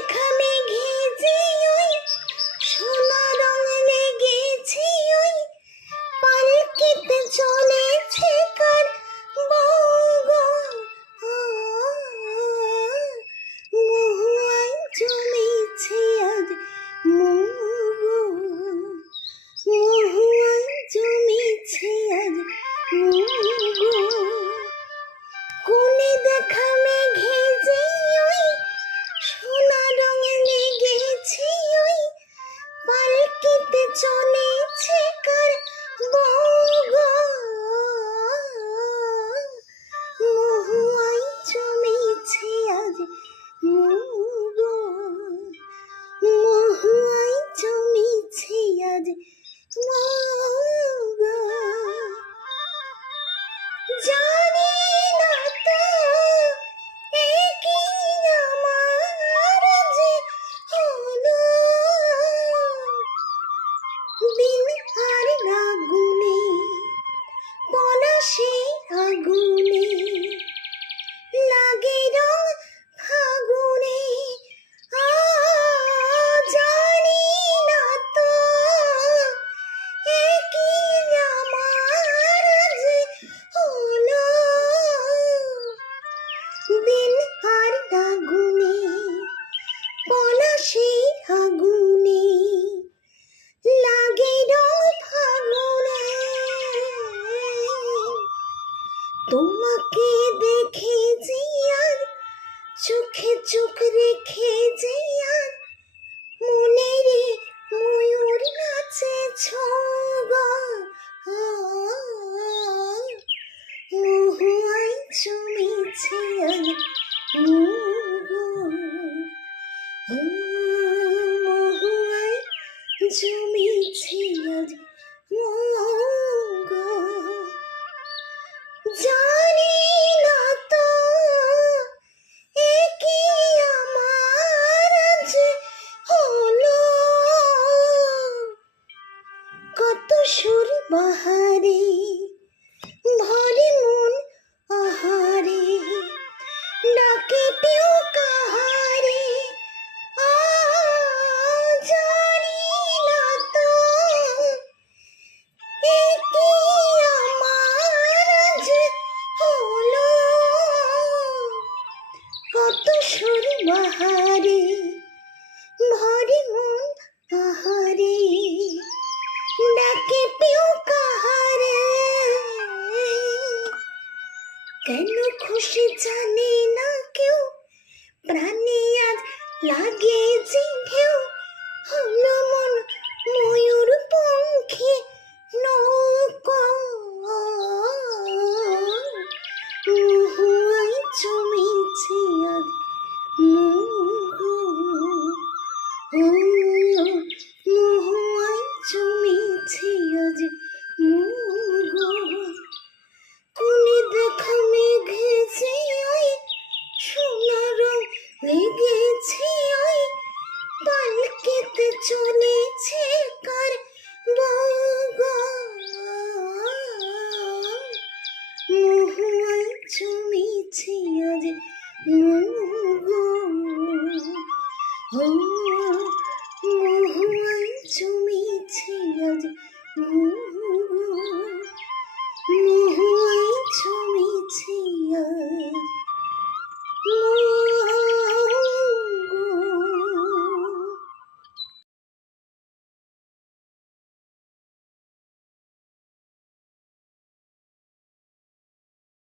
দেখা মেঘে যে ওই সোনা রং লেগেছে ওই পালকিতে চলেছে কার বউ গো। মহুয়ায় জমেছে আজ মৌ গো, মহুয়ায় জমেছে আজ মৌ গো। কোণে দেখা মেঘে যে ওই সোনা রং লেগেছে ওই পালকিতে চলেছে কার বউ গো। মহুয়ায় জমেছে আজ মৌ গো, মহুয়ায় জমেছে আজ মৌ গো। জানি না তো এ কি আমার যে হলো, দিন আর না গুনে পলাশে আগুনে লাগে রং ফাগুনে। জানি না তো এ কি আমার যে হলো, দিন আর না গুনে পলাশে আগুনে লাগে রং ফাগুনে। তোমাকে দেখে যে আর চোখে চোখ রেখে যে আর মনে রে ময়ূর নাচে ছোগো। মহুয়ায় জমেছে আজ মৌ গো, মহুয়ায় জমেছে আজ মৌ গো। জানি না তো এ কি আমার যে হলো, কত সুর বাহারে ভরে মন আহারে ডাকে পিউ কাহারে। জানি না তো এ কি আমার যে হলো, কত সুর বাহারে ভরে মন আহারে ডাকে পিউ কাহারে। কেন খুশি জানে না কেউ প্রাণে আজ লাগে যে ঢেউ হলো মন ময়ূর পঙ্খী নৌকো। মহুয়ায় জমেছে আজ মৌ গো, মহুয়ায় জমেছে আজ মৌ গো। কোণে দেখা মেঘে যে ওই সোনা রং লেগেছে ওই পালকিতে চলেছে কার বউ গো। মহুয়ায় জমেছে আজ মৌ গো।